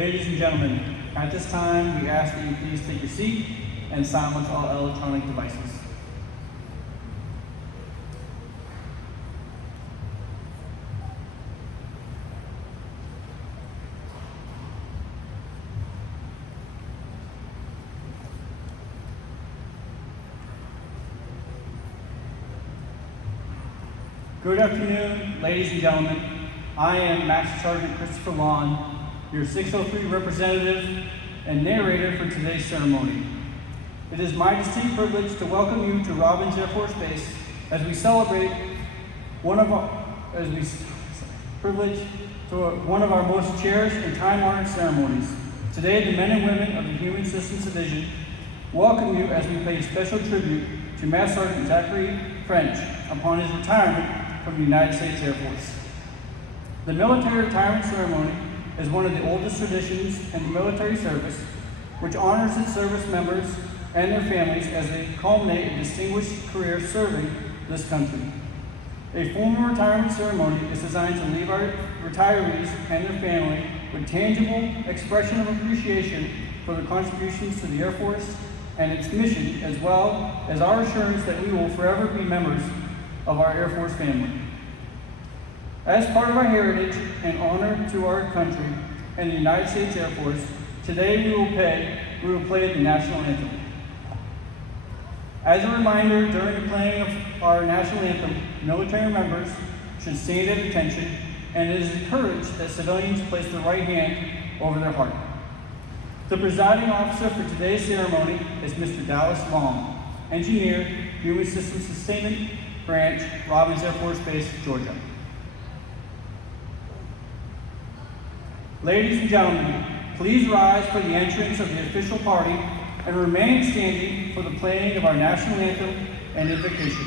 Ladies and gentlemen, at this time, we ask that you please take your seat and silence all electronic devices. Good afternoon, ladies and gentlemen. I am Master Sergeant Christopher Lawn, your 603 representative and narrator for today's ceremony. It is my distinct privilege to welcome you to Robins Air Force Base as we celebrate one of our most cherished and time-honored ceremonies. Today, the men and women of the Human Systems Division welcome you as we pay special tribute to Master Sergeant Zachary French upon his retirement from the United States Air Force. The military retirement ceremony is one of the oldest traditions in the military service, which honors its service members and their families as they culminate a distinguished career serving this country. A formal retirement ceremony is designed to leave our retirees and their family with tangible expression of appreciation for their contributions to the Air Force and its mission, as well as our assurance that we will forever be members of our Air Force family. As part of our heritage and honor to our country and the United States Air Force, today we will play the national anthem. As a reminder, during the playing of our national anthem, military members should stand at attention, and it is encouraged that civilians place their right hand over their heart. The presiding officer for today's ceremony is Mr. Dallas Long, Engineer, Human Systems Sustainment Branch, Robins Air Force Base, Georgia. Ladies and gentlemen, please rise for the entrance of the official party and remain standing for the playing of our national anthem and invocation.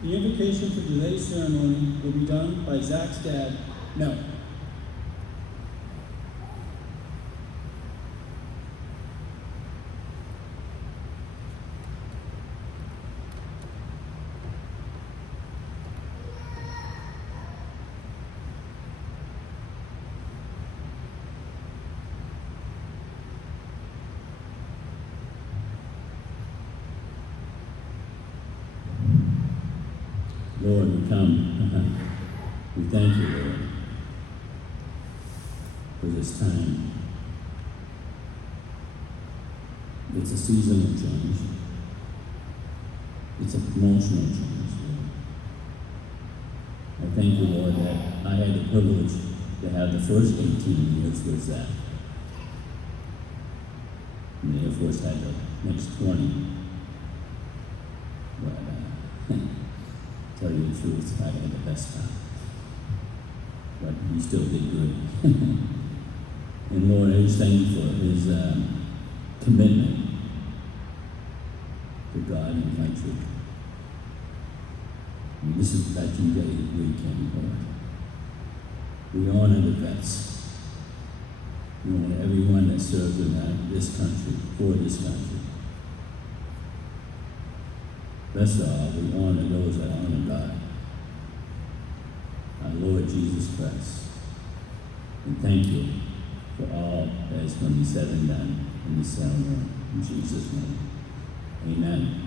The invocation for today's ceremony will be done by Zach's dad, Mel. Lord, we come. We thank you, Lord, for this time. It's a season of change. It's a promotional change, Lord. I thank you, Lord, that I had the privilege to have the first 18 years with Zach. And the Air Force had the next 20. But tell you the truth, I had the best time. But he still did good. And Lord, I just thank you for his commitment to for God and country. And this is Veteran Day weekend, Lord. We honor the vets. We honor everyone that served in this country, for this country. Best of all, we honor those that honor God, our Lord Jesus Christ. And thank you for all that is going to be said and done in this ceremony. In Jesus' name, amen.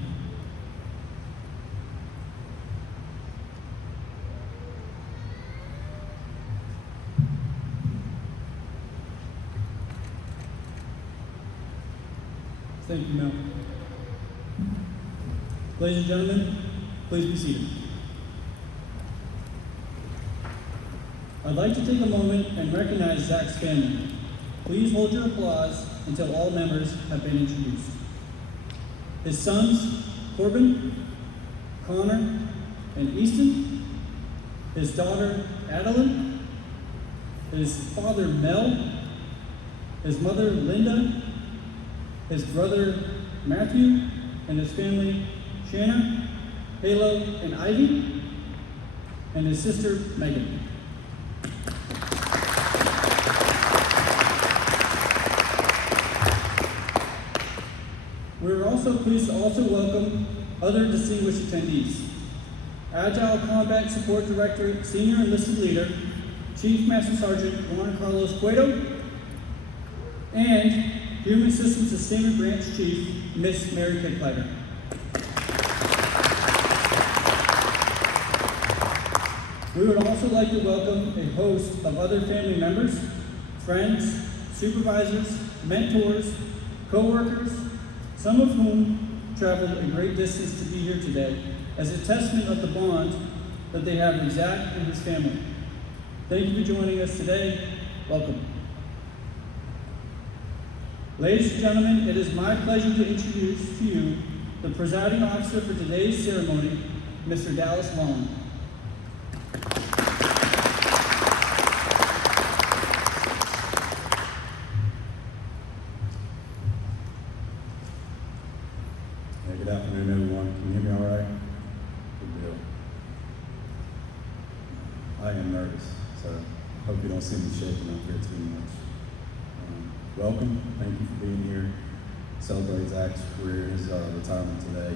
Thank you, Mel. Ladies and gentlemen, please be seated. I'd like to take a moment and recognize Zach's family. Please hold your applause until all members have been introduced. His sons, Corbin, Connor, and Easton. His daughter, Adeline. His father, Mel. His mother, Linda. His brother, Matthew, and his family, Shanna, Halo, and Ivy. And his sister, Megan. We are also pleased to also welcome other distinguished attendees. Agile Combat Support Director, Senior Enlisted Leader, Chief Master Sergeant Juan Carlos Cueto, and Human Systems Sustainment Branch Chief, Miss Mary Kicklighter. We would also like to welcome a host of other family members, friends, supervisors, mentors, co-workers, some of whom traveled a great distance to be here today as a testament of the bond that they have with Zach and his family. Thank you for joining us today. Welcome. Ladies and gentlemen, it is my pleasure to introduce to you the presiding officer for today's ceremony, Mr. Dallas Long. Good afternoon, everyone. Can you hear me all right? Good deal. I am nervous, so hope you don't see me shaking up here too much. Welcome. Thank you for being here. Celebrate Zach's career, his retirement today.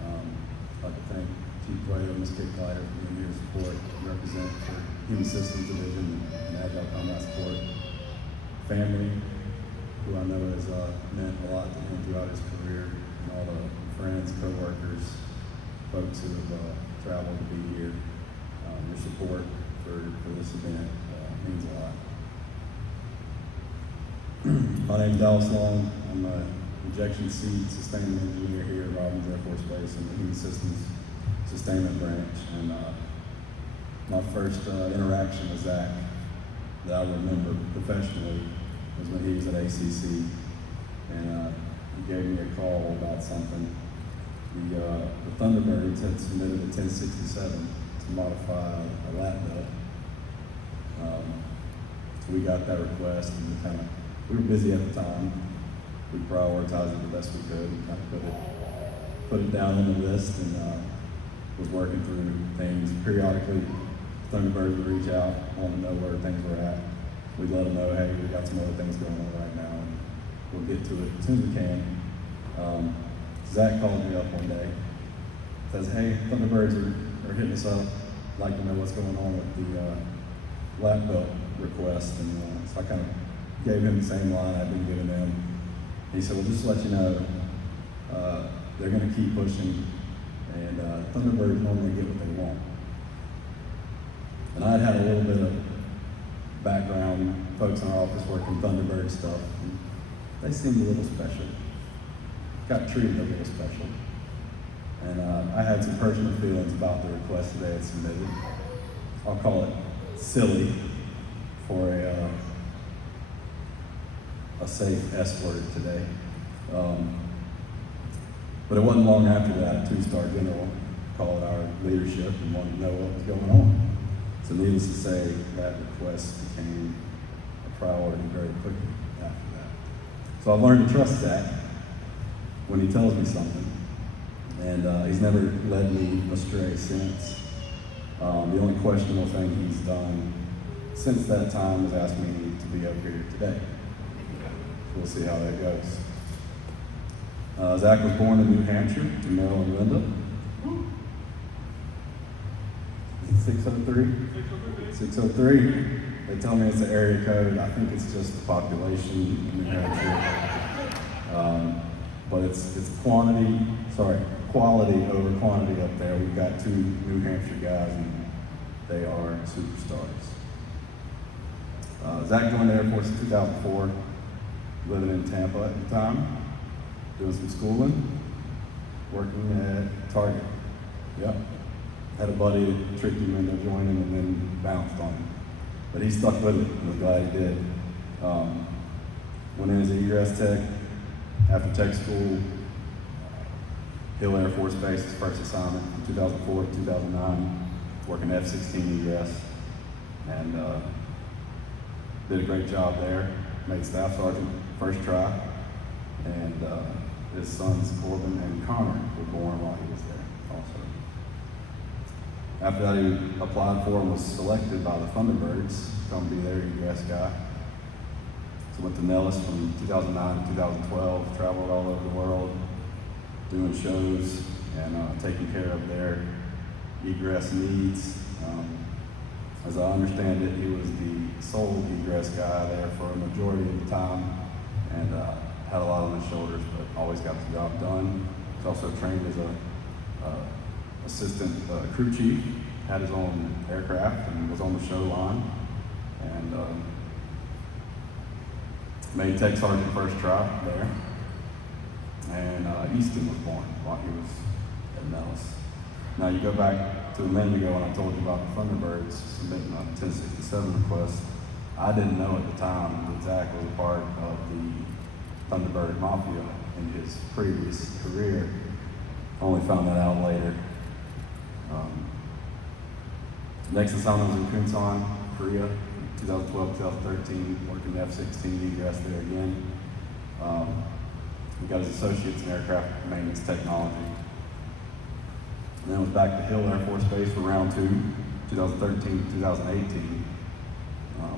I'd like to thank Chief Cueto and Ms. Kicklighter for being here to support and represent for Human Systems Division and Agile Combat Support. Family, who I know has meant a lot to him throughout his career, and all the friends, co-workers, folks who have traveled to be here. Your support for this event means a lot. My name is Dallas Long. I'm an ejection seat sustainment engineer here at Robins Air Force Base in the Human Systems Sustainment Branch. And my first interaction with Zach that I remember professionally was when he was at ACC. And he gave me a call about something. The Thunderbirds had submitted a 1067 to modify a lap belt. So we got that request, and we were busy at the time. We prioritized it the best we could. We kind of put it down on the list, and was working through things. Periodically, Thunderbirds would reach out, want to know where things were at. We'd let them know, hey, we got some other things going on right now, and we'll get to it as soon as we can. Zach called me up one day, says, hey, Thunderbirds are hitting us up, like to know what's going on with the lap belt request. And so I kind of gave him the same line I've been giving them. He said, well, just to let you know, they're going to keep pushing, and Thunderbirds normally get what they want. And I'd had a little bit of background, folks in our office working Thunderbird stuff, and they seemed a little special. Got treated a little special. And I had some personal feelings about the request that they had submitted. I'll call it silly for a safe S word today. But it wasn't long after that, a two-star general called our leadership and wanted to know what was going on. So needless to say, that request became a priority very quickly after that. So I've learned to trust Zach when he tells me something. And he's never led me astray since. The only questionable thing he's done since that time is ask me to be up here today. So we'll see how that goes. Zach was born in New Hampshire to Merrill and Linda. Is it 603? 603. They tell me it's the area code. I think it's just the population in New Hampshire. But it's quality over quantity up there. We've got 2 New Hampshire guys, and they are superstars. Zach joined the Air Force in 2004, living in Tampa at the time, doing some schooling, working at Target. Yep. Had a buddy that tricked him into joining and then bounced on him. But he stuck with it and was glad he did. Went in as an egress tech after tech school. Hill Air Force Base, his first assignment from 2004 to 2009, working F-16 egress, and did a great job there. Made staff sergeant first try, and his sons Corbin and Connor were born while he was there also. After that, he applied for and was selected by the Thunderbirds to come be their egress guy. So went to Nellis from 2009 to 2012, traveled all over the world, doing shows and taking care of their egress needs. As I understand it, he was the sole egress guy there for a majority of the time, and had a lot on his shoulders, but always got the job done. He's also trained as a assistant crew chief, had his own aircraft, and was on the show line, and made tech sergeant first try there. And Easton was born while he was at Nellis. Now you go back to a minute ago when I told you about the Thunderbirds submitting a 1067 request. I didn't know at the time that Zach was a part of the Thunderbird Mafia in his previous career. Only found that out later. Next assignment was in Kunsan, Korea, 2012-2013, working the F-16 egress there again. He got his associates in aircraft maintenance technology. And then was back to Hill Air Force Base for round 2, 2013 to 2018.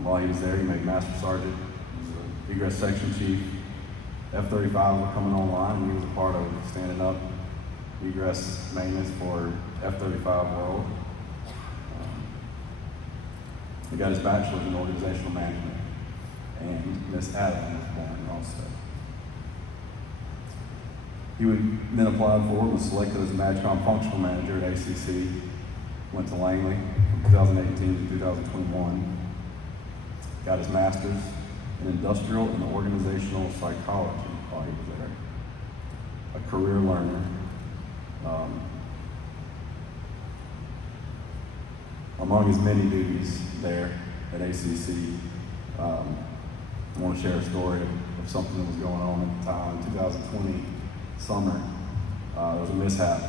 While he was there, he made Master Sergeant. He was an egress section chief. F-35 were coming online, and he was a part of standing up egress maintenance for F-35 World. He got his bachelor's in organizational management, and Miss Adam was born also. He then applied for and was selected as a MAGCOM functional manager at ACC. Went to Langley from 2018 to 2021. Got his master's in industrial and organizational psychology while he was there. A career learner. Among his many duties there at ACC, I want to share a story of something that was going on at the time. In 2020 summer, there was a mishap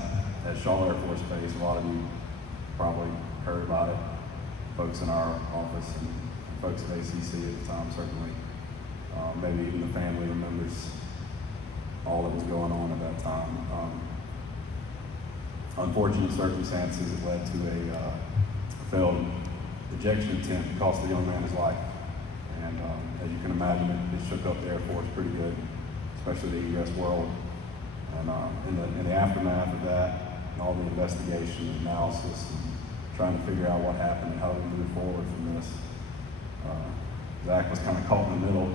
at Shaw Air Force Base. A lot of you probably heard about it. Folks in our office and folks at ACC at the time, certainly. Maybe even the family remembers all that was going on at that time. Unfortunate circumstances that led to a failed ejection attempt that cost the young man his life. And as you can imagine, it shook up the Air Force pretty good, especially the egress world. And in the aftermath of that, and all the investigation and analysis, and trying to figure out what happened and how we move forward from this, Zach was kind of caught in the middle,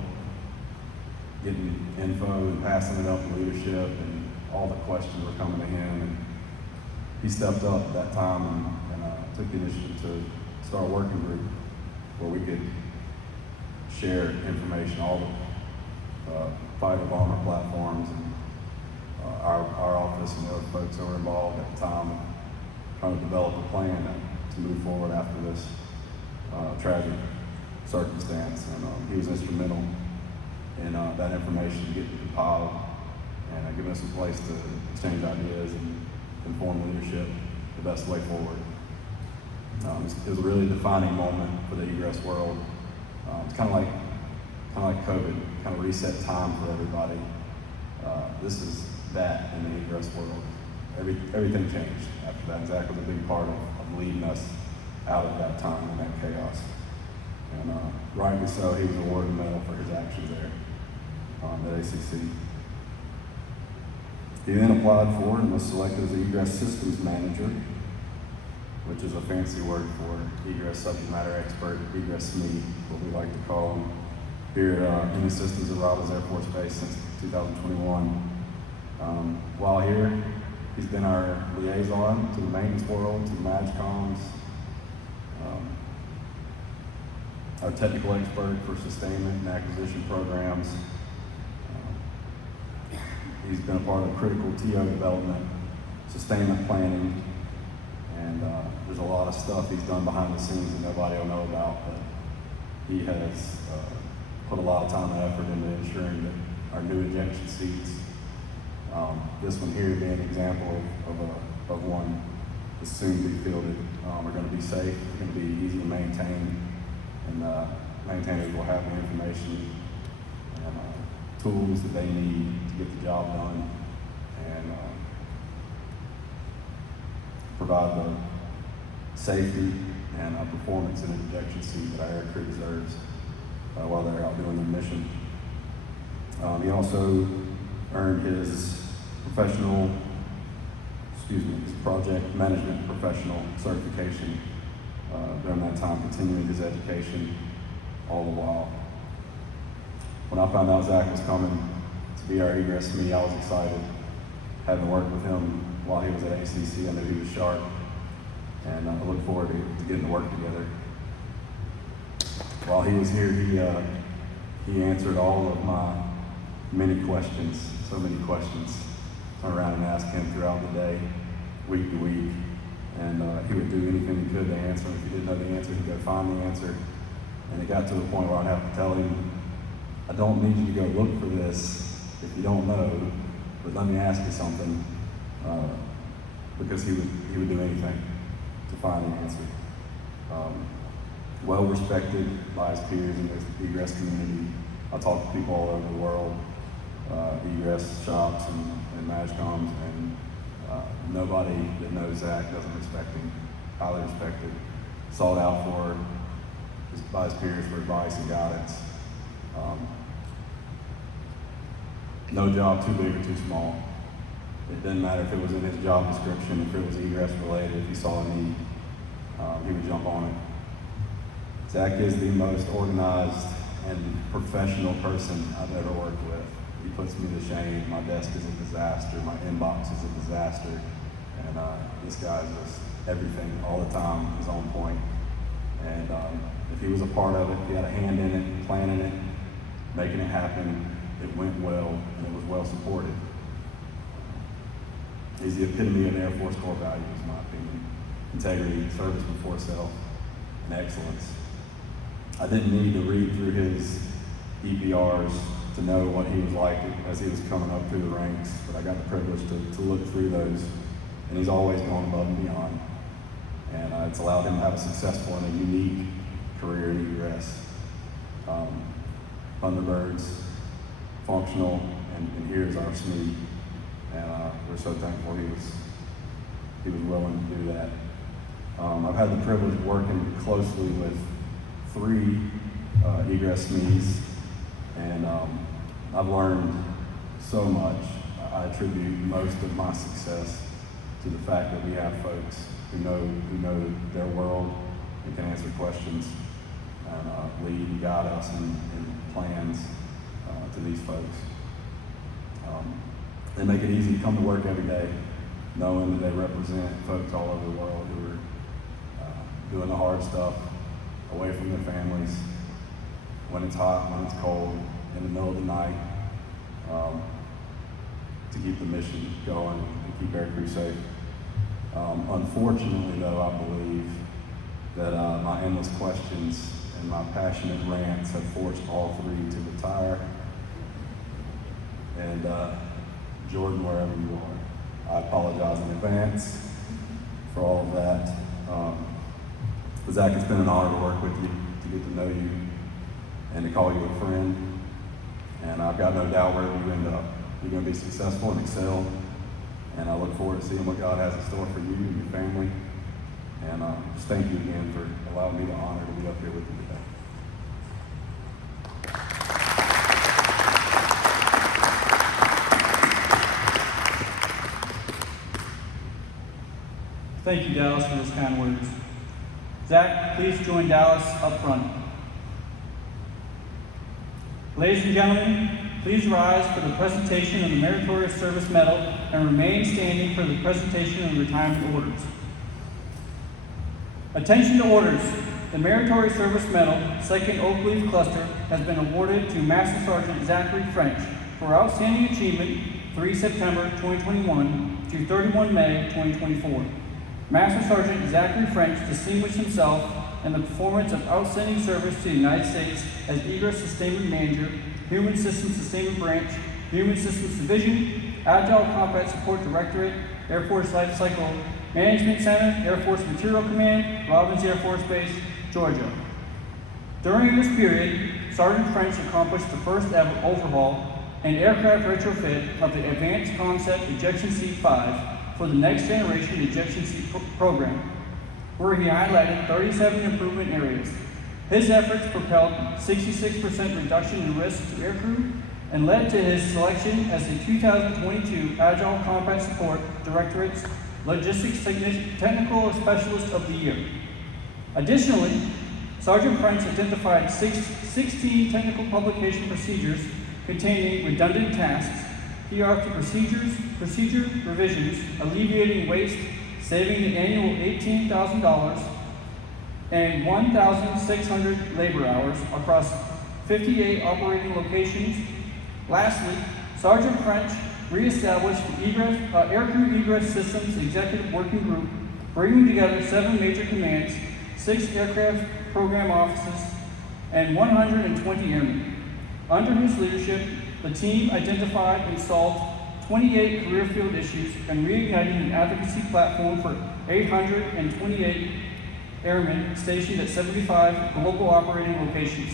getting info and passing it up to leadership, and all the questions were coming to him. And he stepped up at that time and took the initiative to start a working group where we could share information, all the fighter bomber platforms, and our office and the other folks that were involved at the time, trying to develop a plan to move forward after this tragic circumstance. And he was instrumental in that information getting compiled and giving us a place to exchange ideas and inform leadership the best way forward. It was a really defining moment for the egress world. It's kind of like COVID, kind of reset time for everybody. This is that in the egress world everything changed after that. Zach was a big part of leading us out of that time and that chaos. And rightly so, he was awarded a medal for his actions there at ACC. He then applied for and was selected as the egress systems manager, which is a fancy word for egress subject matter expert, egress SME, what we like to call him, here at MSgt Systems at Robins Air Force Base since 2021. While here, he's been our liaison to the maintenance world, to the MAGCOMs, our technical expert for sustainment and acquisition programs. He's been a part of critical TO development, sustainment planning, and there's a lot of stuff he's done behind the scenes that nobody will know about, but he has put a lot of time and effort into ensuring that our new injection seats, this one here being an example of one that's soon to be fielded, are going to be safe, they're going to be easy to maintain, and maintainers will have the information and tools that they need to get the job done and provide the safety and performance in an injection seat that our air crew deserves while they're out doing their mission. He also earned his his project management professional certification during that time, continuing his education all the while. When I found out Zach was coming to be our egress SME, I was excited. Having worked with him while he was at ACC, I knew he was sharp, and I look forward to getting to work together. While he was here, he answered all of my many questions, so many questions. Turn around and ask him throughout the day, week to week, and he would do anything he could to answer. If he didn't know the answer, he'd go find the answer. And it got to the point where I'd have to tell him, I don't need you to go look for this if you don't know, but let me ask you something, because he would do anything to find the answer. Well respected by his peers in the egress community. I talk to people all over the world, egress shops and MAGCOMs, and nobody that knows Zach doesn't respect him. Highly respected, sought out for by his peers for advice and guidance. No job too big or too small. It didn't matter if it was in his job description, if it was egress related, if he saw a need, he would jump on it. Zach is the most organized and professional person I've ever worked with. He puts me to shame. My desk is a disaster. My inbox is a disaster. And this guy is just everything all the time. He's on point. And if he was a part of it, he had a hand in it, planning it, making it happen. It went well, and it was well supported. He's the epitome of Air Force core values, in my opinion. Integrity, service before self, and excellence. I didn't need to read through his EPRs to know what he was like as he was coming up through the ranks, but I got the privilege to look through those, and he's always gone above and beyond. And it's allowed him to have a successful and a unique career in egress. Thunderbirds, functional, and here's our SME. And we're so thankful he was willing to do that. I've had the privilege of working closely with 3 egress SMEs, and I've learned so much. I attribute most of my success to the fact that we have folks who know their world and can answer questions and lead and guide us in plans to these folks. They make it easy to come to work every day, knowing that they represent folks all over the world who are doing the hard stuff, away from their families, when it's hot, when it's cold, in the middle of the night, to keep the mission going and keep air crew safe. Unfortunately, though, I believe that my endless questions and my passionate rants have forced all 3 to retire. And Jordan, wherever you are, I apologize in advance for all of that. But Zach, it's been an honor to work with you, to get to know you, and to call you a friend. And I've got no doubt wherever you end up, you're going to be successful and excel. And I look forward to seeing what God has in store for you and your family. And just thank you again for allowing me the honor to be up here with you today. Thank you, Dallas, for those kind words. Zach, please join Dallas up front. Ladies and gentlemen, please rise for the presentation of the Meritorious Service Medal and remain standing for the presentation of the retirement orders. Attention to orders. The Meritorious Service Medal, 2nd Oak Leaf Cluster, has been awarded to Master Sergeant Zachary French for outstanding achievement 3 September 2021 to 31 May 2024. Master Sergeant Zachary French distinguished himself in the performance of outstanding service to the United States as Egress Sustainment Manager, Human Systems Sustainment Branch, Human Systems Division, Agile Combat Support Directorate, Air Force Life Cycle Management Center, Air Force Material Command, Robins Air Force Base, Georgia. During this period, Sergeant French accomplished the first ever overhaul and aircraft retrofit of the Advanced Concept Ejection Seat 5 for the Next Generation Ejection Seat Program, where he highlighted 37 improvement areas. His efforts propelled 66% reduction in risk to aircrew and led to his selection as the 2022 Agile Combat Support Directorate's Logistics Technical Specialist of the Year. Additionally, Sergeant French identified 16 technical publication procedures containing redundant tasks, PR to procedure revisions, alleviating waste, saving the annual $18,000 and 1,600 labor hours across 58 operating locations. Lastly, Sergeant French reestablished the Aircrew Egress Systems Executive Working Group, bringing together 7 major commands, 6 aircraft program offices, and 120 airmen. Under his leadership, the team identified and solved 28 career field issues and reignited an advocacy platform for 828 airmen stationed at 75 global operating locations.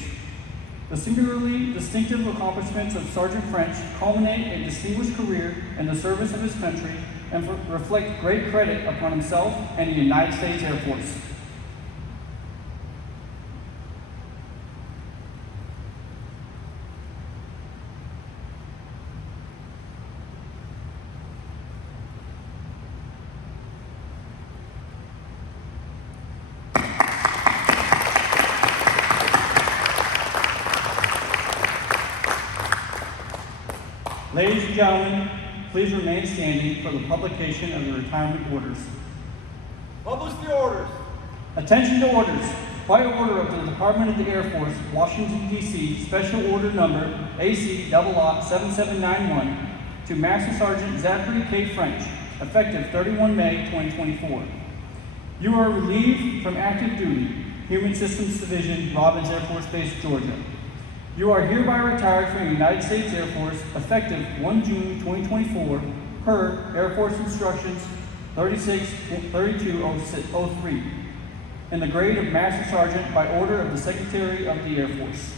The singularly distinctive accomplishments of Sergeant French culminate a distinguished career in the service of his country and reflect great credit upon himself and the United States Air Force. Ladies and gentlemen, please remain standing for the publication of the retirement orders. Publish the orders. Attention to orders. By order of the Department of the Air Force, Washington, D.C., Special Order Number AC/7791 to Master Sergeant Zachary K. French, effective 31 May 2024. You are relieved from active duty, Human Systems Division, Robins Air Force Base, Georgia. You are hereby retired from the United States Air Force effective 1 June 2024 per Air Force Instructions 363203 in the grade of Master Sergeant by order of the Secretary of the Air Force.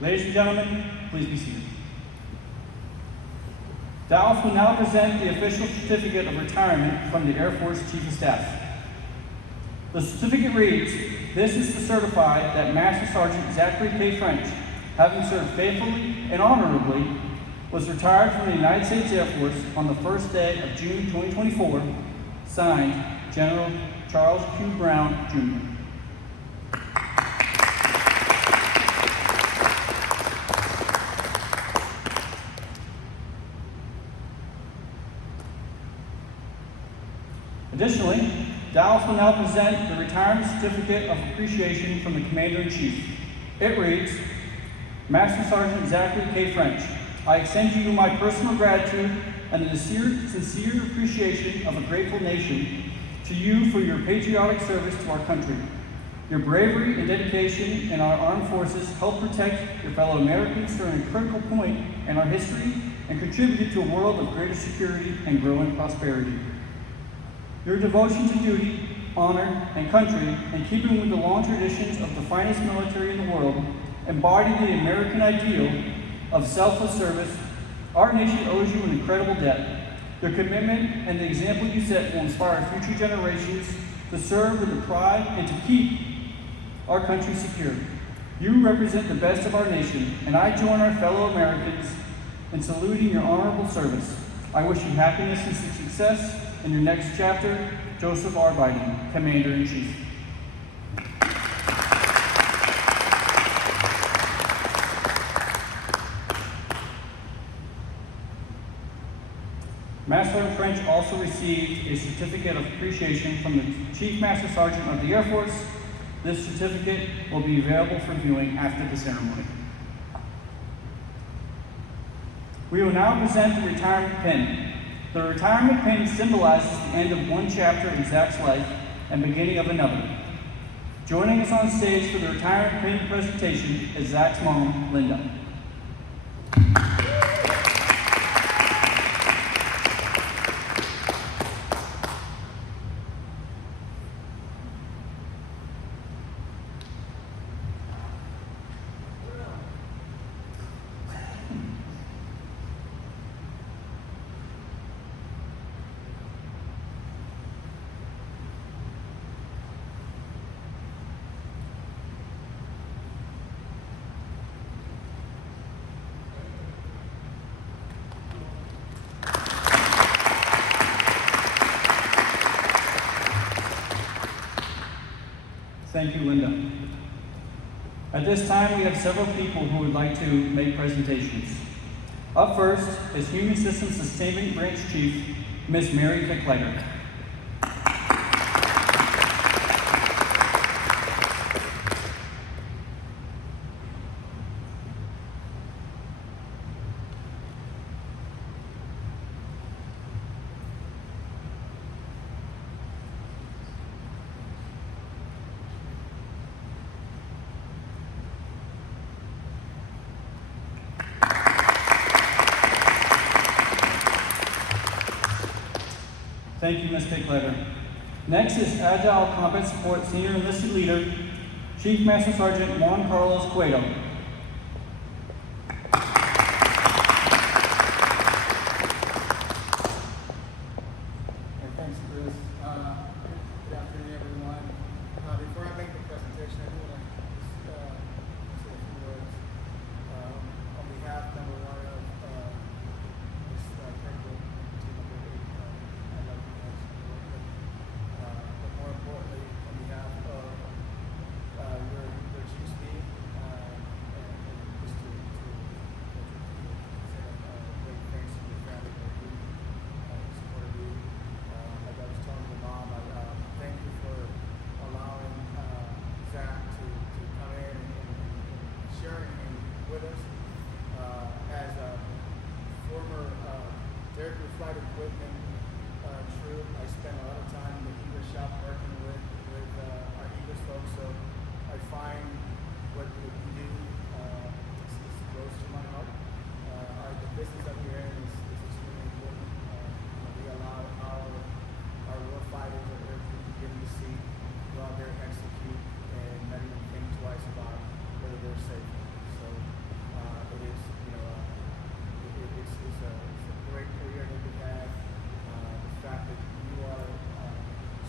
Ladies and gentlemen, please be seated. Dallas will now present the official certificate of retirement from the Air Force Chief of Staff. The certificate reads, "This is to certify that Master Sergeant Zachary K. French, having served faithfully and honorably, was retired from the United States Air Force on the first day of June 2024, signed General Charles Q. Brown, Jr." Additionally, Dallas will now present the Retirement Certificate of Appreciation from the Commander-in-Chief. It reads, "Master Sergeant Zachary K. French, I extend to you my personal gratitude and the sincere appreciation of a grateful nation to you for your patriotic service to our country. Your bravery and dedication in our armed forces helped protect your fellow Americans during a critical point in our history and contributed to a world of greater security and growing prosperity. Your devotion to duty honor, and country, in keeping with the long traditions of the finest military in the world, embody the American ideal of selfless service, our nation owes you an incredible debt. Your commitment and the example you set will inspire future generations to serve with pride and to keep our country secure. You represent the best of our nation, and I join our fellow Americans in saluting your honorable service. I wish you happiness and success in your next chapter. Joseph R. Biden, Commander-in-Chief. Master Sergeant French also received a certificate of appreciation from the Chief Master Sergeant of the Air Force. This certificate will be available for viewing after the ceremony. We will now present the retirement pin. The retirement pin symbolizes the end of one chapter in Zach's life and beginning of another. Joining us on stage for the retirement pin presentation is Zach's mom, Linda. Thank you, Linda. At this time, we have several people who would like to make presentations. Up first is Human Systems Sustainment Branch Chief, Ms. Mary Kickleiter. Thank you, Ms. Kickleiter. Next is Agile Combat Support Senior Enlisted Leader, Chief Master Sergeant Juan Carlos Cueto. Thanks, Bruce. Good afternoon, everyone. Before I make the presentation, I do want to say a few words on behalf, number one, of this critical team of I'd like to thank you, but more importantly, on behalf of your chief speed, and just to say a great thanks to your family for supporting you. Like I was telling your mom, thank you for allowing Zach to come in and sharing with us. As a former air crew flight equipment troop, I spent a lot of time in the English shop working with our English folks, so I find what we do is close to my heart. The business that we're in is extremely important. We allow our war fighters or air crew to get in the seat, go out there and execute, and not even think twice about whether they're safe. So it is, it's a great career that we have. The fact that you are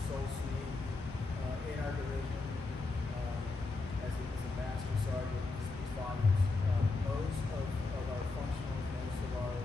so sweet in our division as a master sergeant speaks volumes. Most of our functionals, most of our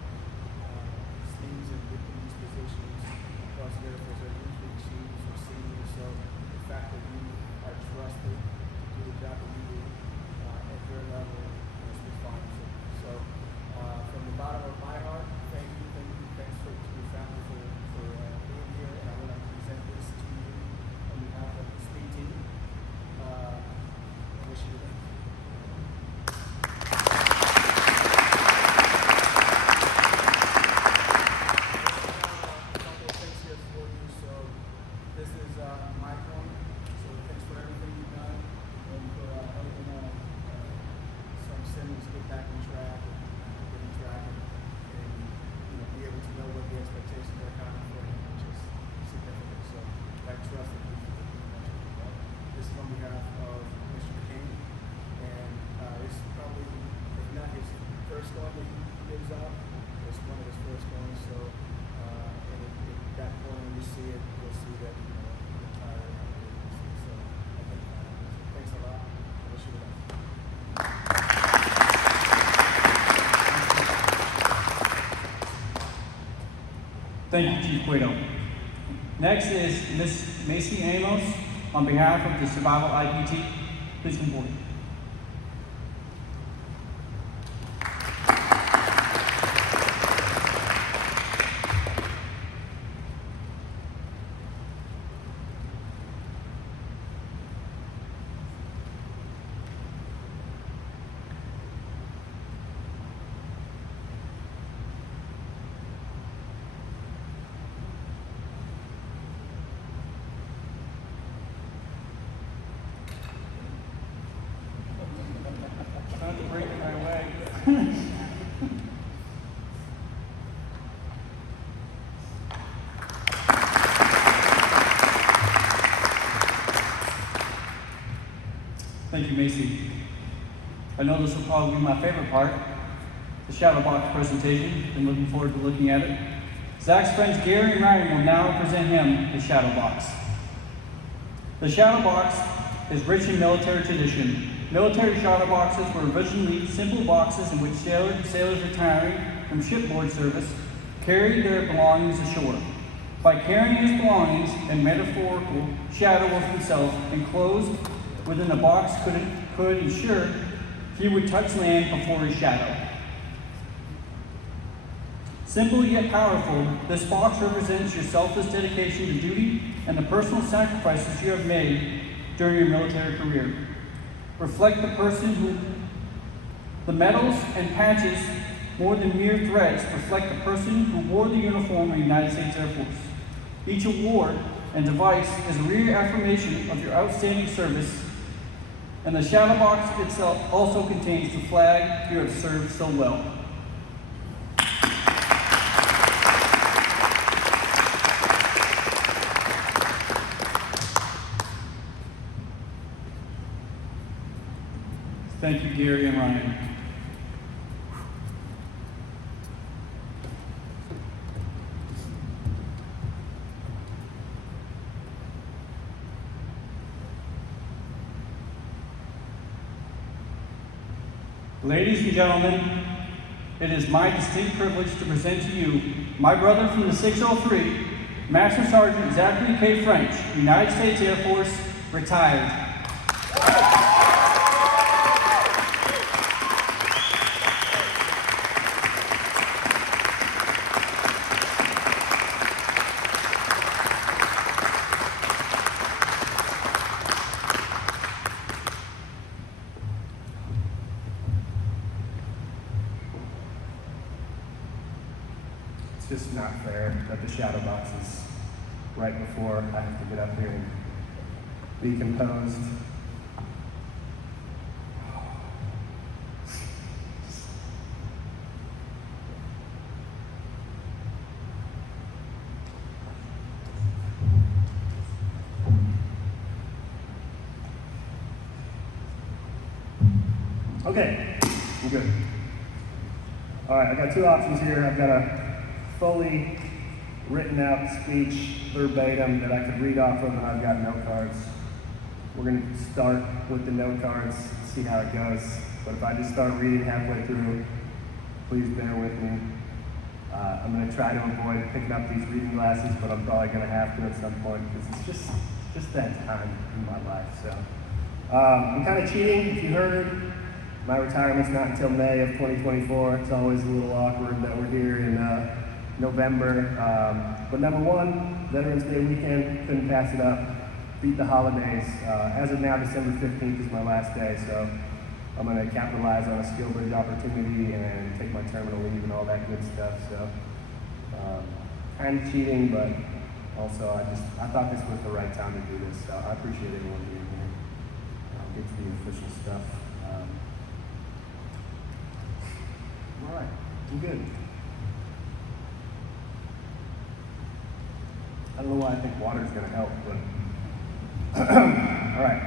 you see it, you'll see that, the entire agency. So I think, thanks a lot. I wish you the best. Thank you, Chief Cueto. Next is Ms. Macy Amos on behalf of the Survival IPT. Please come forward. Trying to break it my way. Thank you, Macy. I know this will probably be my favorite part, the shadow box presentation. Been looking forward to looking at it. Zach's friends Gary and Ryan will now present him the shadow box. The shadow box is rich in military tradition. Military shadow boxes were originally simple boxes in which sailors retiring from shipboard service carried their belongings ashore. By carrying his belongings, a metaphorical shadow of himself enclosed within the box could ensure he would touch land before his shadow. Simple yet powerful, this box represents your selfless dedication to duty and the personal sacrifices you have made during your military career. Reflect the person who, the medals and patches, more than mere threads, reflect the person who wore the uniform of the United States Air Force. Each award and device is a reaffirmation of your outstanding service, and the shadow box itself also contains the flag you have served so well. Thank you, Gary and Ryan. Ladies and gentlemen, it is my distinct privilege to present to you my brother from the 603, Master Sergeant Zachary K. French, United States Air Force, retired. It's just not fair that the shadow box is right before I have to get up here and be composed. Okay, I'm good. All right, I've got two options here. I've got a fully written out speech verbatim that I could read off of, and I've got note cards. We're going to start with the note cards, see how it goes. But if I just start reading halfway through, please bear with me. I'm going to try to avoid picking up these reading glasses, but I'm probably going to have to at some point because it's just that time in my life. So I'm kind of cheating. If you heard, my retirement's not until May of 2024. It's always a little awkward that we're here in November. But number one, Veterans Day weekend, couldn't pass it up. Beat the holidays. As of now, December 15th is my last day, so I'm going to capitalize on a skill bridge opportunity and take my terminal leave and all that good stuff. So kind of cheating, but also I thought this was the right time to do this, so I appreciate everyone being here. I'll get to the official stuff. All right, I'm good. I don't know why I think water's going to help, but all right,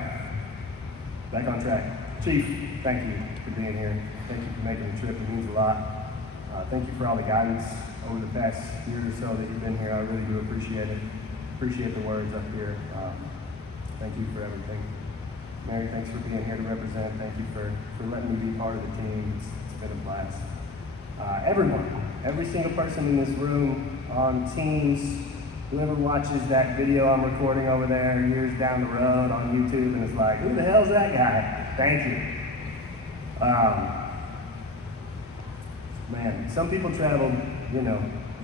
back on track. Chief, thank you for being here. Thank you for making the trip. It means a lot. Thank you for all the guidance over the past year or so that you've been here. I really do appreciate it. Appreciate the words up here. Thank you for everything. Mary, thanks for being here to represent. Thank you for letting me be part of the team. It's been a blast. Everyone, every single person in this room, on Teams, whoever watches that video I'm recording over there years down the road on YouTube and is like, who the hell's that guy? Thank you. Man, some people traveled,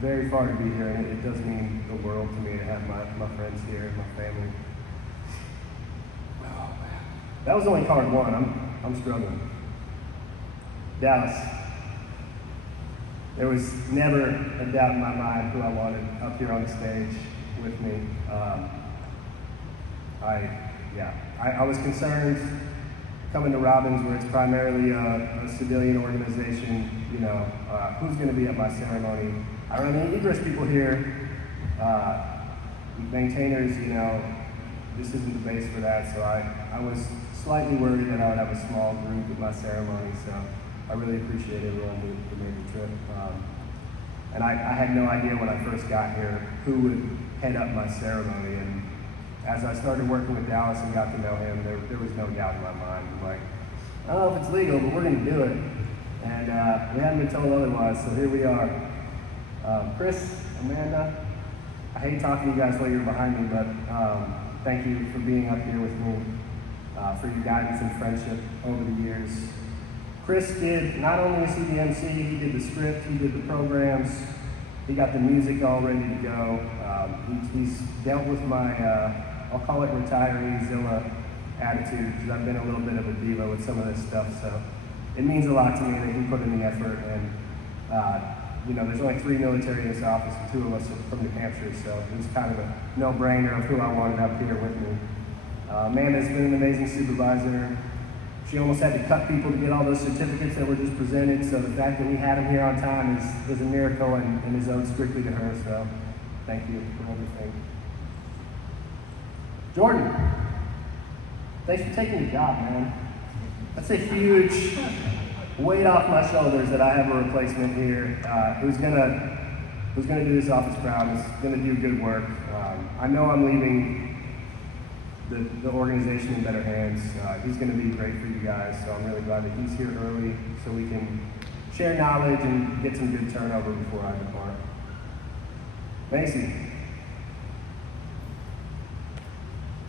very far to be here, and it does mean the world to me to have my friends here, my family. Oh, man. That was only card one. I'm struggling. Dallas. There was never a doubt in my mind who I wanted up here on the stage with me. I was concerned coming to Robbins, where it's primarily a civilian organization, who's going to be at my ceremony. I don't have any egress people here. Maintainers, this isn't the base for that, so I was slightly worried that I would have a small group at my ceremony, so I really appreciate everyone who made the trip. And I had no idea when I first got here who would head up my ceremony, and as I started working with Dallas and got to know him, there was no doubt in my mind. I'm like, I don't know if it's legal, but we're going to do it. And we hadn't been told otherwise, so here we are. Chris, Amanda, I hate talking to you guys while you're behind me, but thank you for being up here with me, for your guidance and friendship over the years. Chris did, not only is he the MC, he did the script, he did the programs, he got the music all ready to go. He's dealt with my, I'll call it retiree Zilla attitude, because I've been a little bit of a diva with some of this stuff, so it means a lot to me that he put in the effort. And there's only 3 military in this office, and 2 of us are from New Hampshire, so it was kind of a no-brainer of who I wanted up here with me. Amanda's been an amazing supervisor. She almost had to cut people to get all those certificates that were just presented, so the fact that we had them here on time is a miracle and is owed strictly to her, so thank you for everything. Jordan, thanks for taking the job, man. That's a huge weight off my shoulders that I have a replacement here who's gonna do this office proud, who's gonna do good work. I know I'm leaving the organization in better hands. He's gonna be great for you guys, so I'm really glad that he's here early so we can share knowledge and get some good turnover before I depart. Macy,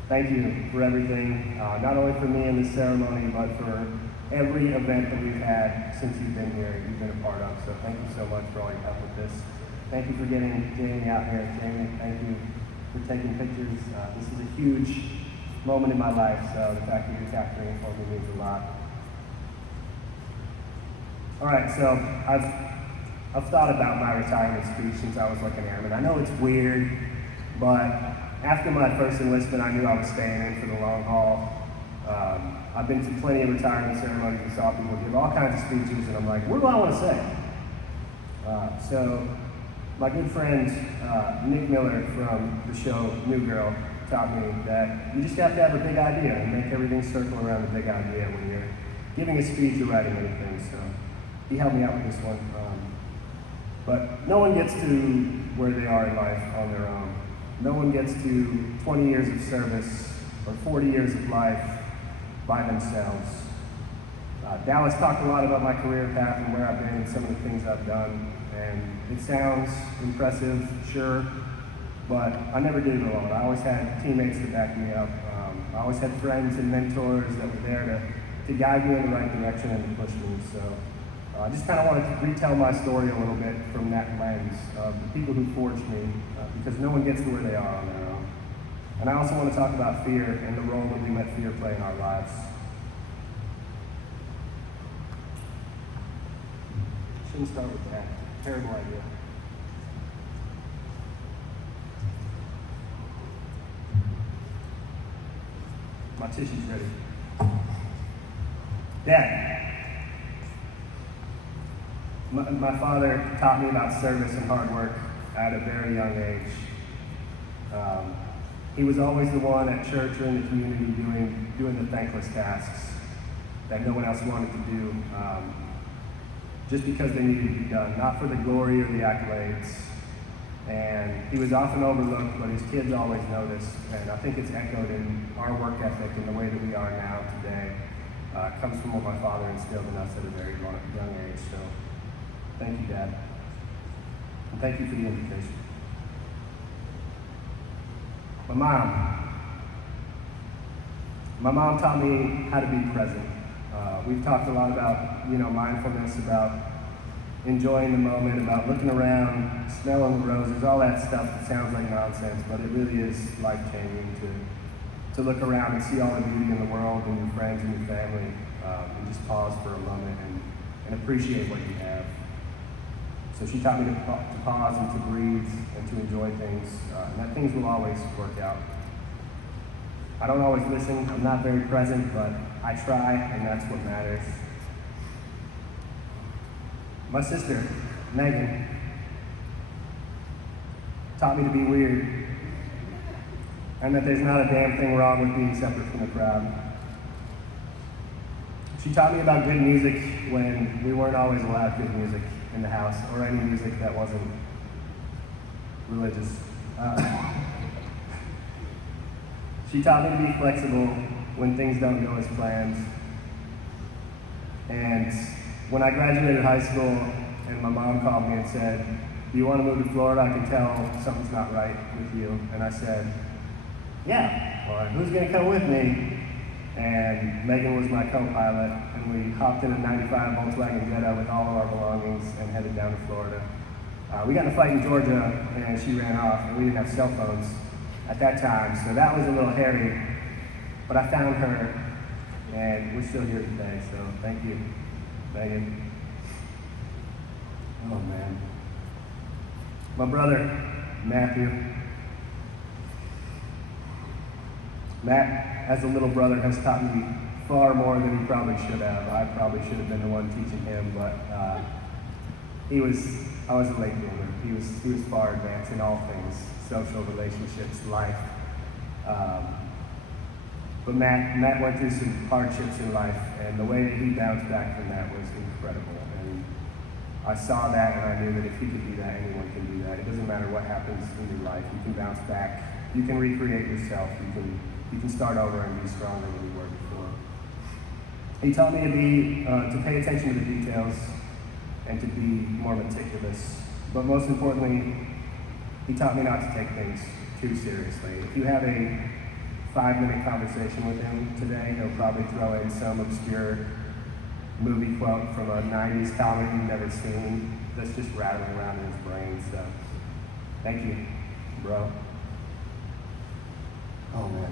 thank you for everything, not only for me in this ceremony, but for every event that we've had since you've been here, you've been a part of. So thank you so much for all your help with this. Thank you for getting Jamie out here. Jamie, thank you for taking pictures. This is a huge moment in my life, so the fact that you're capturing it for me means a lot. All right, so I've thought about my retirement speech since I was like an airman. I know it's weird, but after my first enlistment, I knew I was staying in for the long haul. I've been to plenty of retirement ceremonies and saw people give all kinds of speeches, and I'm like, what do I want to say? So my good friend Nick Miller from the show New Girl taught me that you just have to have a big idea and make everything circle around the big idea when you're giving a speech or writing anything. So he helped me out with this one. But no one gets to where they are in life on their own. No one gets to 20 years of service or 40 years of life by themselves. Dallas talked a lot about my career path and where I've been and some of the things I've done, and it sounds impressive, sure, but I never did it alone. I always had teammates to back me up. I always had friends and mentors that were there to guide me in the right direction and to push me. So I just kind of wanted to retell my story a little bit from that lens of the people who forged me, because no one gets to where they are on their own. And I also want to talk about fear and the role that we let fear play in our lives. Shouldn't start with that. Terrible idea. My tissue's ready. Dad. My father taught me about service and hard work at a very young age. He was always the one at church or in the community doing the thankless tasks that no one else wanted to do. just because they needed to be done, not for the glory or the accolades. And he was often overlooked, but his kids always noticed. And I think it's echoed in our work ethic and the way that we are now today. Comes from what my father instilled in us at a very young age. So thank you, Dad. And thank you for the invitation. My mom taught me how to be present. We've talked a lot about, mindfulness, about enjoying the moment, about looking around, smelling the roses, all that stuff that sounds like nonsense, but it really is life-changing to look around and see all the beauty in the world and your friends and your family, and just pause for a moment and appreciate what you have. So she taught me to pause and to breathe and to enjoy things, and that things will always work out. I don't always listen, I'm not very present, but I try, and that's what matters. My sister, Megan, taught me to be weird, and that there's not a damn thing wrong with being separate from the crowd. She taught me about good music when we weren't always allowed good music in the house, or any music that wasn't religious. She taught me to be flexible when things don't go as planned. And when I graduated high school and my mom called me and said, "Do you want to move to Florida? I can tell something's not right with you." And I said, "Yeah, well, who's going to come with me?" And Megan was my co-pilot, and we hopped in a 95 Volkswagen Jetta with all of our belongings and headed down to Florida. We got in a fight in Georgia, and she ran off, and we didn't have cell phones at that time, so that was a little hairy, but I found her, and we're still here today, so thank you, Megan. Oh man. My brother, Matthew. Matt, as a little brother, has taught me far more than he probably should have. I probably should have been the one teaching him, but I was a late bloomer. He was far advanced in all things, social relationships, life. But Matt went through some hardships in life, and the way that he bounced back from that was incredible. And I saw that, and I knew that if he could do that, anyone can do that. It doesn't matter what happens in your life. You can bounce back. You can recreate yourself. You can start over and be stronger than you were before. He taught me to pay attention to the details and to be more meticulous. But most importantly, he taught me not to take things too seriously. If you have a 5-minute conversation with him today, he'll probably throw in some obscure movie quote from a 90s comedy you've never seen that's just rattling around in his brain. So, thank you, bro. Oh man.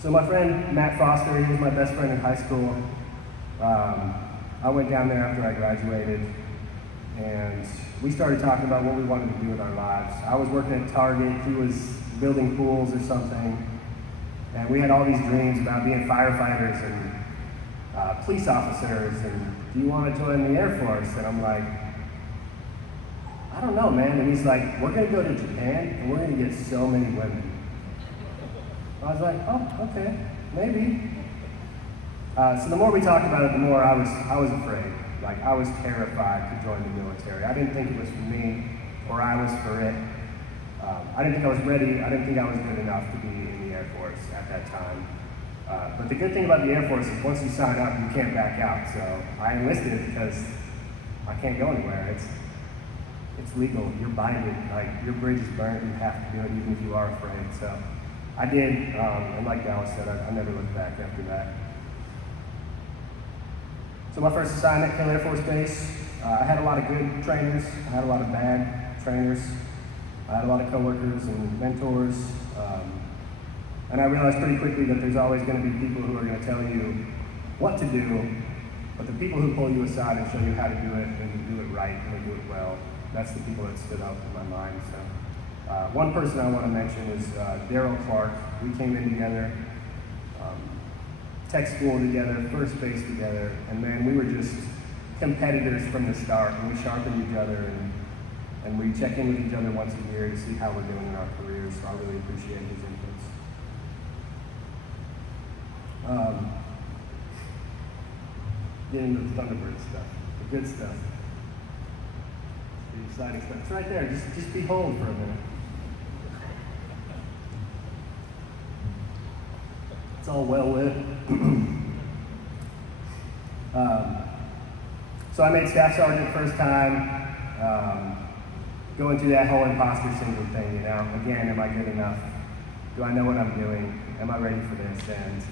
So my friend Matt Foster, he was my best friend in high school. I went down there after I graduated, and we started talking about what we wanted to do with our lives. I was working at Target, he was building pools or something, and we had all these dreams about being firefighters and police officers, and do you want to join the Air Force? And I'm like, I don't know, man. And he's like, we're going to go to Japan, and we're going to get so many women. I was like, oh, okay, maybe. So the more we talked about it, the more I was afraid. Like, I was terrified to join the military. I didn't think it was for me, or I was for it. I didn't think I was ready. I didn't think I was good enough to be in the Air Force at that time. But the good thing about the Air Force is once you sign up, you can't back out. So I enlisted because I can't go anywhere. It's legal. You're binded. Like, your bridge is burnt. You have to do it even if you are afraid. So I did, and like Dallas said, I never looked back after that. So my first assignment, Hill Air Force Base, I had a lot of good trainers. I had a lot of bad trainers. I had a lot of coworkers and mentors. And I realized pretty quickly that there's always going to be people who are going to tell you what to do, but the people who pull you aside and show you how to do it, and you do it right, and they do it well, that's the people that stood out in my mind. So one person I want to mention is Daryl Clark. We came in together, tech school together, first base together, and man, we were just competitors from the start, and we sharpened each other, and we check in with each other once a year to see how we're doing in our careers, so I really appreciate his inputs. get into the Thunderbird stuff, the good stuff, the exciting stuff. It's right there. Just behold for a minute. It's all well lit. So I made staff sergeant first time, going through that whole imposter syndrome thing, you know. Again, am I good enough? Do I know what I'm doing? Am I ready for this? And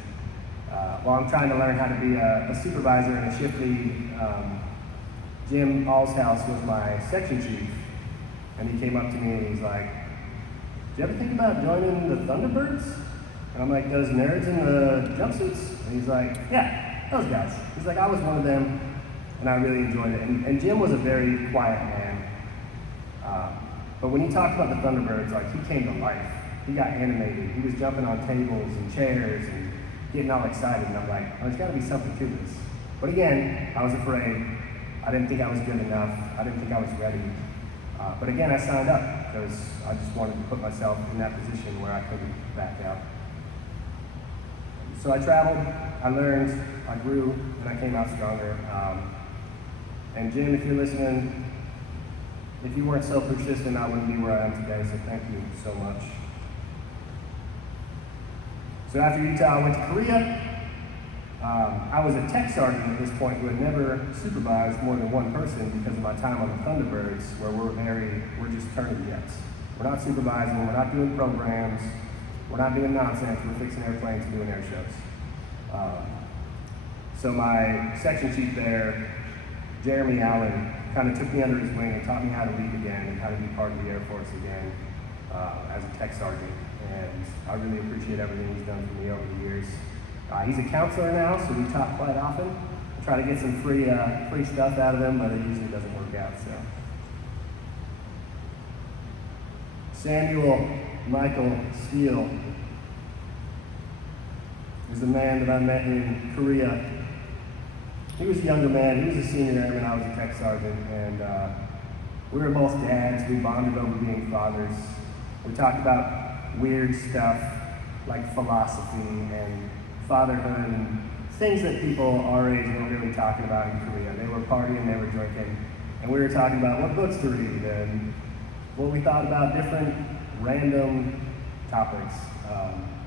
while I'm trying to learn how to be a supervisor and a shift lead, Jim Allshouse was my section chief, and he came up to me and he's like, "Do you ever think about joining the Thunderbirds?" And I'm like, "Those nerds in the jumpsuits?" And he's like, "Yeah, those guys." He's like, "I was one of them, and I really enjoyed it." And Jim was a very quiet man. But when he talked about the Thunderbirds, like, he came to life. He got animated. He was jumping on tables and chairs and getting all excited. And I'm like, oh, there's got to be something to this. But again, I was afraid. I didn't think I was good enough. I didn't think I was ready. But again, I signed up because I just wanted to put myself in that position where I couldn't back out. So I traveled, I learned, I grew, and I came out stronger. And Jim, if you're listening, if you weren't so persistent, I wouldn't be where I am today, so thank you so much. So after Utah, I went to Korea. I was a tech sergeant at this point who had never supervised more than one person because of my time on the Thunderbirds, where we're just turning jets. We're not supervising, we're not doing programs, we're not doing nonsense, we're fixing airplanes and doing air shows. So my section chief there, Jeremy Allen, kind of took me under his wing and taught me how to lead again and how to be part of the Air Force again as a tech sergeant. And I really appreciate everything he's done for me over the years. He's a counselor now, so we talk quite often. I try to get some free stuff out of him, but it usually doesn't work out. So, Samuel Michael Steele is the man that I met in Korea. He was a younger man. He was a senior airman. I was a tech sergeant, and we were both dads. We bonded over being fathers. We talked about weird stuff like philosophy and fatherhood and things that people our age weren't really talking about in Korea. They were partying, they were drinking, and we were talking about what books to read and what we thought about different random topics.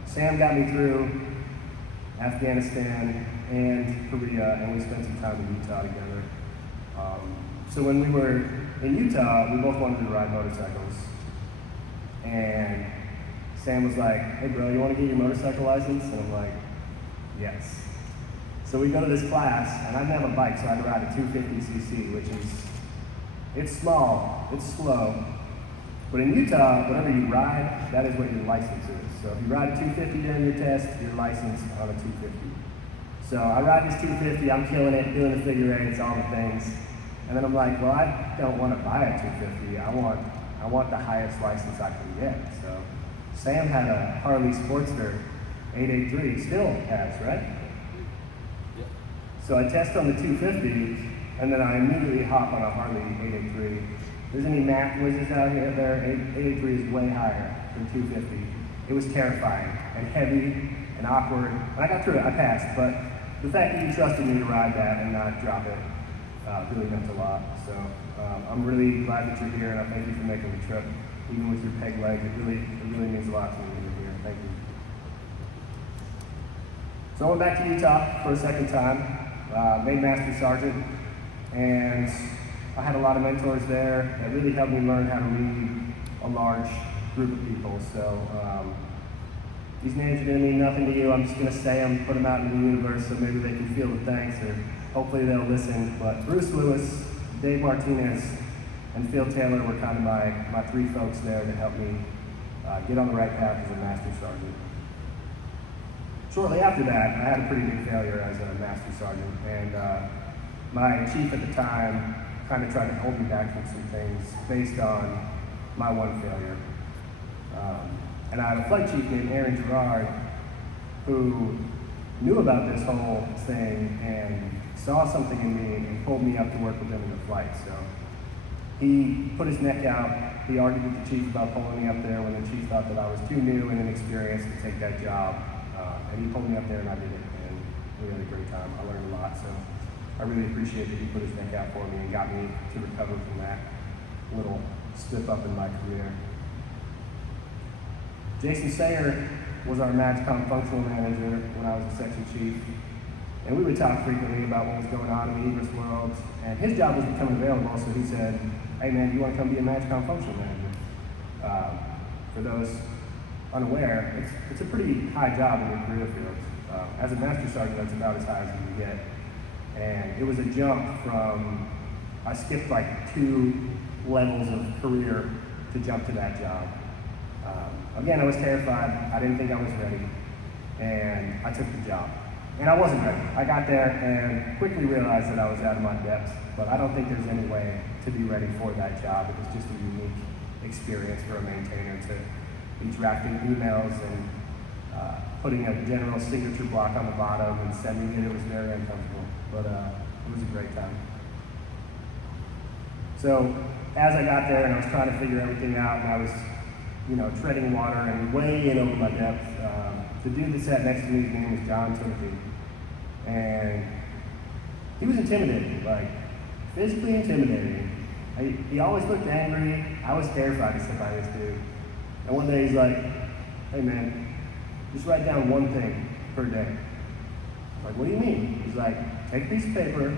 Sam got me through Afghanistan and Korea, and we spent some time in Utah together. So when we were in Utah, we both wanted to ride motorcycles. And Sam was like, "Hey bro, you want to get your motorcycle license?" And I'm like, "Yes." So we go to this class, and I didn't have a bike, so I'd ride a 250cc, which is, it's small, it's slow. But in Utah, whatever you ride, that is what your license is. So if you ride a 250 during your test, you're licensed on a 250. So I ride this 250, I'm killing it, doing the figure eights, all the things. And then I'm like, well, I don't want to buy a 250. I want the highest license I can get. So Sam had a Harley Sportster 883, still has, right? Yep. So I test on the 250, and then I immediately hop on a Harley 883. There's any Mac whizzes out here there? 883 is way higher than 250. It was terrifying and heavy and awkward. And I got through it, I passed, but the fact that you trusted me to ride that and not drop it really meant a lot. So I'm really glad that you're here, and I thank you for making the trip, even with your peg leg. It really means a lot to me that you're here. Thank you. So I went back to Utah for a second time, made Master Sergeant, and I had a lot of mentors there that really helped me learn how to lead a large group of people. So these names are going to mean nothing to you. I'm just going to say them, put them out in the universe so maybe they can feel the thanks, or hopefully they'll listen. But Bruce Lewis, Dave Martinez, and Phil Taylor were kind of my three folks there to help me get on the right path as a Master Sergeant. Shortly after that, I had a pretty big failure as a Master Sergeant, and my chief at the time kind of tried to hold me back from some things based on my one failure. And I had a flight chief named Aaron Gerard who knew about this whole thing and saw something in me and pulled me up to work with him in the flight. So he put his neck out. He argued with the chief about pulling me up there when the chief thought that I was too new and inexperienced to take that job. And he pulled me up there and I did it, and we had a great time. I learned a lot. So I really appreciate that he put his neck out for me and got me to recover from that little slip up in my career. Jason Sayer was our MSgt functional manager when I was a section chief, and we would talk frequently about what was going on in the Egress world, and his job was becoming available, so he said, hey man, you want to come be a MSgt functional manager? For those unaware, it's a pretty high job in your career field. As a master sergeant, that's about as high as you can get. And it was a jump from, I skipped like 2 levels of career to jump to that job. Again, I was terrified. I didn't think I was ready. And I took the job. And I wasn't ready. I got there and quickly realized that I was out of my depth. But I don't think there's any way to be ready for that job. It was just a unique experience for a maintainer to be drafting emails and putting a general signature block on the bottom and sending it. It was very uncomfortable, but it was a great time. So as I got there and I was trying to figure everything out, and I was, treading water and way in over my depth, the dude that sat next to me, his name was John Timothy, and he was intimidating, like physically intimidating. He always looked angry. I was terrified to sit by this dude. And one day he's like, hey man, just write down one thing per day. I'm like, what do you mean? He's like, take a piece of paper,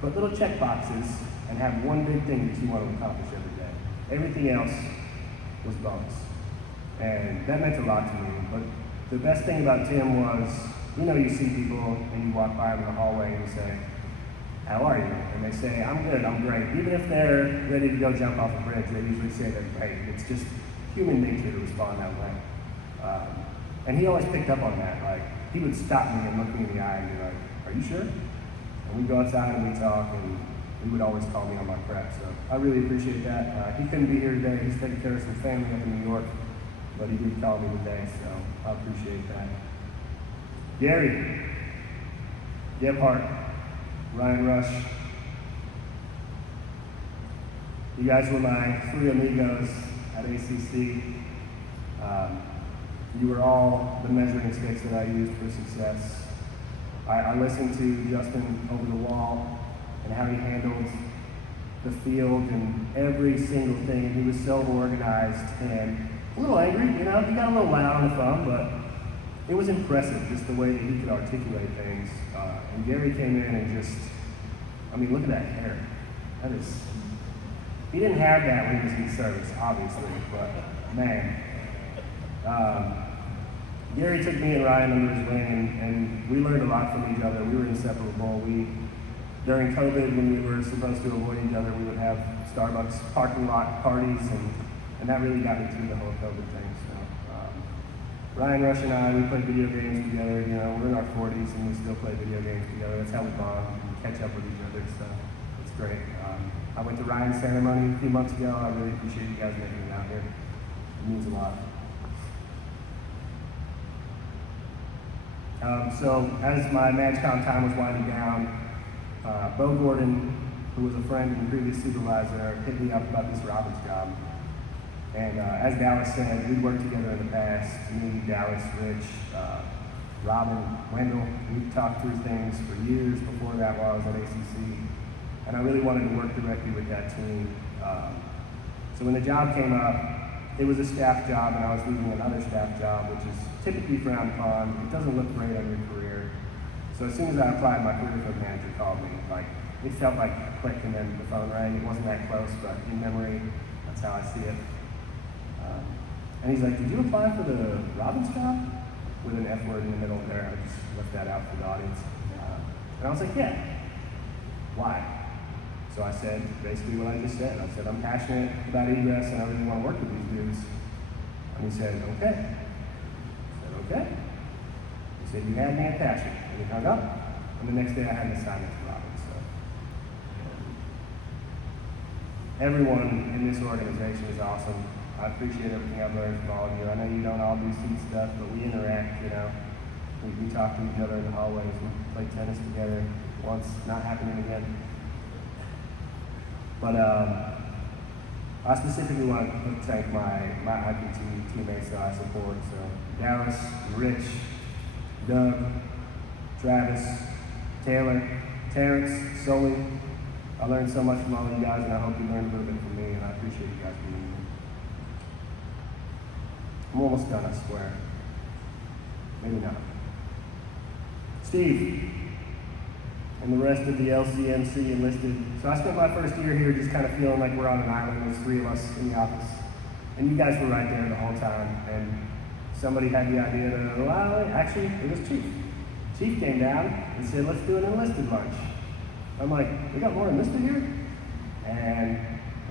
put little check boxes, and have one big thing that you want to accomplish every day. Everything else was bonus. And that meant a lot to me. But the best thing about Tim was, you see people and you walk by them in the hallway and you say, how are you? And they say, I'm good, I'm great. Even if they're ready to go jump off a bridge, they usually say they're great. It's just human nature to respond that way. And he always picked up on that. Like, he would stop me and look me in the eye and be like, are you sure? And we'd go outside and we'd talk, and he would always call me on my prep. So I really appreciate that. He couldn't be here today. He's taking care of some family up in New York, but he did call me today, so I appreciate that. Gary, Gebhardt, Ryan Rush. You guys were my 3 amigos at ACC. You were all the measuring sticks that I used for success. I listened to Justin over the wall and how he handled the field and every single thing. He was so organized and a little angry, he got a little loud on the phone, but it was impressive just the way that he could articulate things. And Gary came in and just, look at that hair. He didn't have that when he was in service, obviously, but man. Gary took me and Ryan under his wing, and we learned a lot from each other. We were inseparable. During COVID, when we were supposed to avoid each other, we would have Starbucks parking lot parties, and that really got me through the whole COVID thing. So, Ryan Rush and I, we played video games together. We're in our 40s, and we still play video games together. That's how we bond and catch up with each other, so it's great. I went to Ryan's ceremony a few months ago. I really appreciate you guys making it out here. It means a lot. So as my MSgt time was winding down, Bo Gordon, who was a friend and previous supervisor, hit me up about this Robbins job. And as Dallas said, we'd worked together in the past, me, Dallas, Rich, Robin, Wendell. We'd talked through things for years before that while I was at ACC. And I really wanted to work directly with that team. So when the job came up, it was a staff job, and I was leaving another staff job, which is typically frowned upon. It doesn't look great on your career. So as soon as I applied, my career field manager called me. It felt like a click, and then the phone rang. It wasn't that close, but in memory, that's how I see it. And he's like, did you apply for the Robbins job? With an F word in the middle there. I just left that out for the audience. And I was like, yeah. Why? So I said basically what I just said. I said, I'm passionate about egress and I really want to work with these dudes. And he said, okay. I said, okay. He said, you had me at passion. And he hung up. And the next day I had an assignment to Robbins. So everyone in this organization is awesome. I appreciate everything I've learned from all of you. I know you don't all do seat stuff, but we interact, We talk to each other in the hallways. We play tennis together once, not happening again. But I specifically want to thank my IPT teammates that I support. So Dallas, Rich, Doug, Travis, Taylor, Terrence, Sully, I learned so much from all of you guys, and I hope you learned a little bit from me, and I appreciate you guys being here. I'm almost done, I swear. Maybe not. Steve, and the rest of the LCMC enlisted. So I spent my first year here just kind of feeling like we're on an island. There's three of us in the office. And you guys were right there the whole time. And somebody had the idea that, well, actually, it was Chief. Chief came down and said, let's do an enlisted lunch. I'm like, we got more enlisted here? And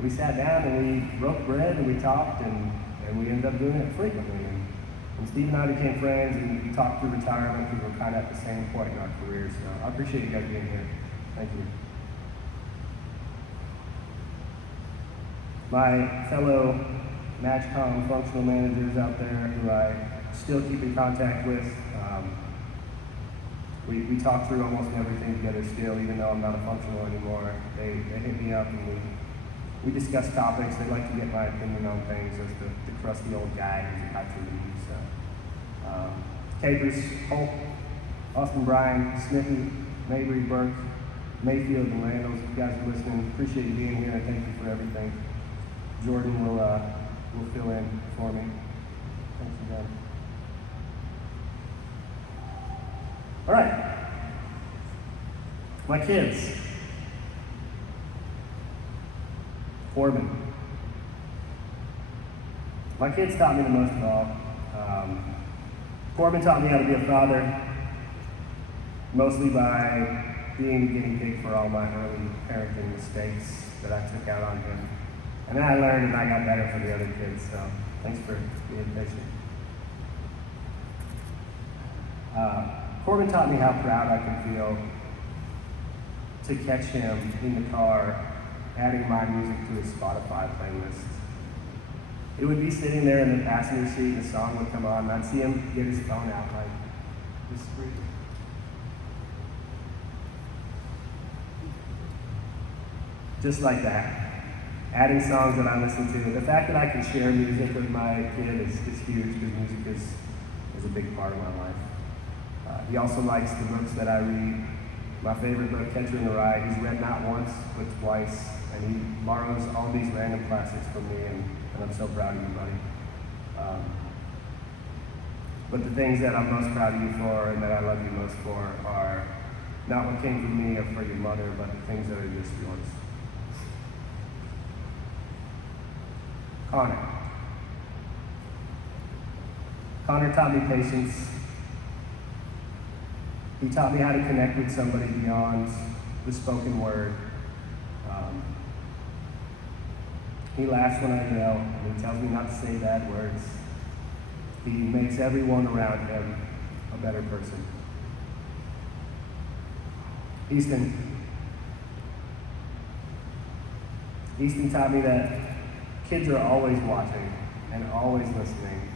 we sat down and we broke bread and we talked and we ended up doing it frequently. And Steve and I became friends and we talked through retirement because we're kind of at the same point in our careers. So I appreciate you guys being here. Thank you. My fellow MSgt functional managers out there who I still keep in contact with, we talk through almost everything together still, even though I'm not a functional anymore. They hit me up and we discuss topics. They like to get my opinion on things as the crusty old guy who's a country lead. Capers, Holt, Austin, Bryan, Smithy, Mabry, Burke, Mayfield, and Randall. If you guys are listening, appreciate you being here and thank you for everything. Jordan will fill in for me. Thanks again. All right. My kids. Corbin. My kids taught me the most of all. Corbin taught me how to be a father, mostly by being the guinea pig for all my early parenting mistakes that I took out on him. And then I learned and I got better for the other kids, so thanks for being patient. Corbin taught me how proud I can feel to catch him in the car adding my music to his Spotify playlist. It would be sitting there in the passenger seat, the song would come on, and I'd see him get his phone out like, this freak. Just like that. Adding songs that I listen to. The fact that I can share music with my kid is huge, because music is a big part of my life. He also likes the books that I read. My favorite book, Catcher in the Rye, he's read not once, but twice, and he borrows all these random classics from me, and I'm so proud of you, buddy. But the things that I'm most proud of you for and that I love you most for are not what came from me or for your mother, but the things that are just yours. Connor taught me patience. He taught me how to connect with somebody beyond the spoken word. He laughs when I yell, and he tells me not to say bad words. He makes everyone around him a better person. Easton taught me that kids are always watching and always listening,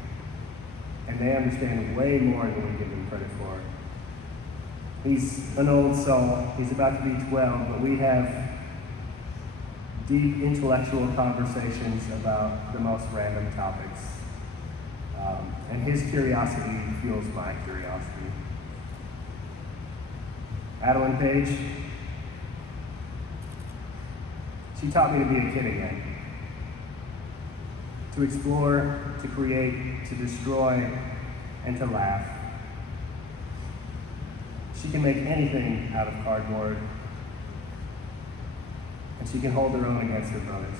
and they understand way more than we give them credit for. He's an old soul. He's about to be 12, but we have deep intellectual conversations about the most random topics. And his curiosity fuels my curiosity. Adeline Page, she taught me to be a kid again. To explore, to create, to destroy, and to laugh. She can make anything out of cardboard, and she can hold her own against her brothers.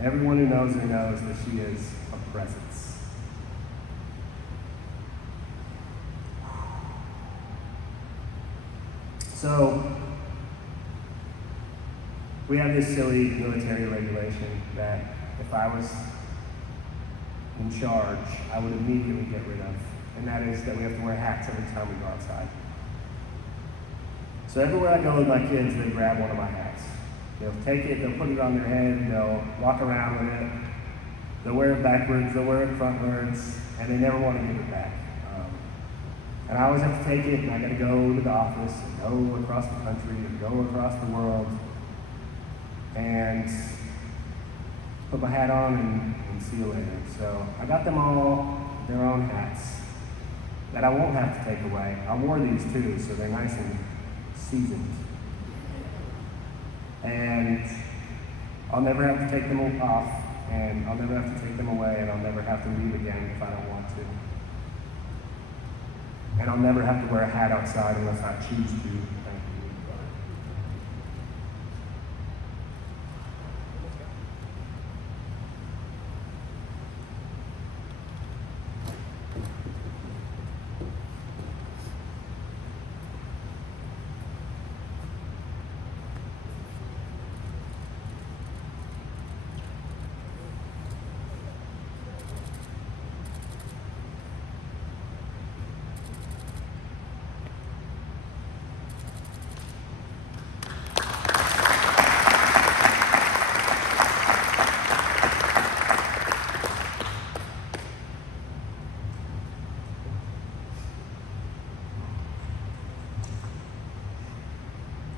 Everyone who knows her knows that she is a presence. So, we have this silly military regulation that if I was in charge, I would immediately get rid of. And that is that we have to wear hats every time we go outside. So everywhere I go with my kids, they grab one of my hats. They'll take it, they'll put it on their head, they'll walk around with it, they'll wear it backwards, they'll wear it frontwards, and they never want to give it back. And I always have to take it, and I got to go to the office, and go across the country, and go across the world, and put my hat on and see you later. So I got them all their own hats that I won't have to take away. I wore these too, so they're nice and seasoned. And I'll never have to take them off, and I'll never have to take them away, and I'll never have to leave again if I don't want to. And I'll never have to wear a hat outside unless I choose to. Thank you.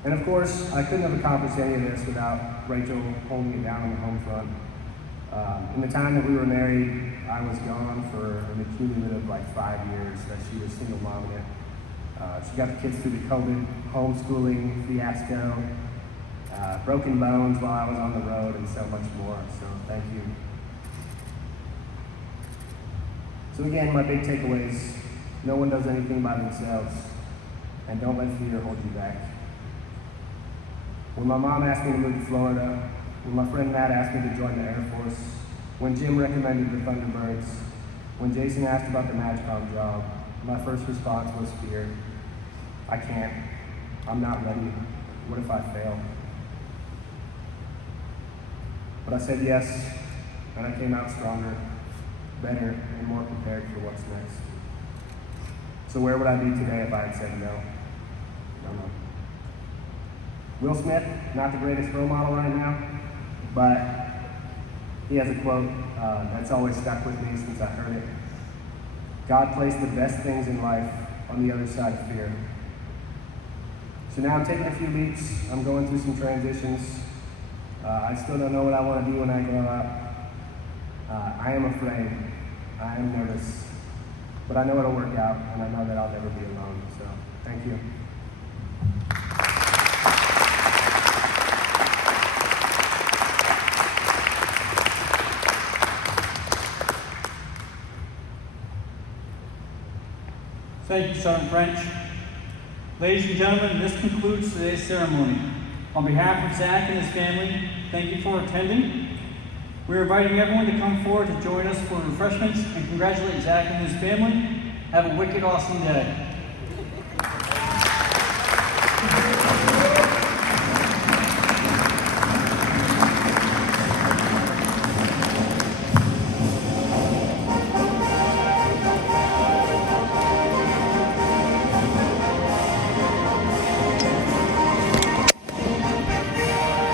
And of course, I couldn't have accomplished any of this without Rachel holding me down on the home front. In the time that we were married, I was gone for an accumulative like 5 years that she was single momming it. She got the kids through the COVID homeschooling fiasco, broken bones while I was on the road, and so much more. So thank you. So again, my big takeaways: no one does anything by themselves, and don't let fear hold you back. When my mom asked me to move to Florida, when my friend Matt asked me to join the Air Force, when Jim recommended the Thunderbirds, when Jason asked about the MSgt job, my first response was fear. I can't. I'm not ready. What if I fail? But I said yes, and I came out stronger, better, and more prepared for what's next. So where would I be today if I had said no? I don't know. Will Smith, not the greatest role model right now, but he has a quote that's always stuck with me since I heard it. God placed the best things in life on the other side of fear. So now I'm taking a few leaps. I'm going through some transitions. I still don't know what I want to do when I grow up. I am afraid. I am nervous. But I know it'll work out, and I know that I'll never be alone. So thank you. Thank you, Sergeant French. Ladies and gentlemen, this concludes today's ceremony. On behalf of Zach and his family, thank you for attending. We're inviting everyone to come forward to join us for refreshments and congratulate Zach and his family. Have a wicked awesome day.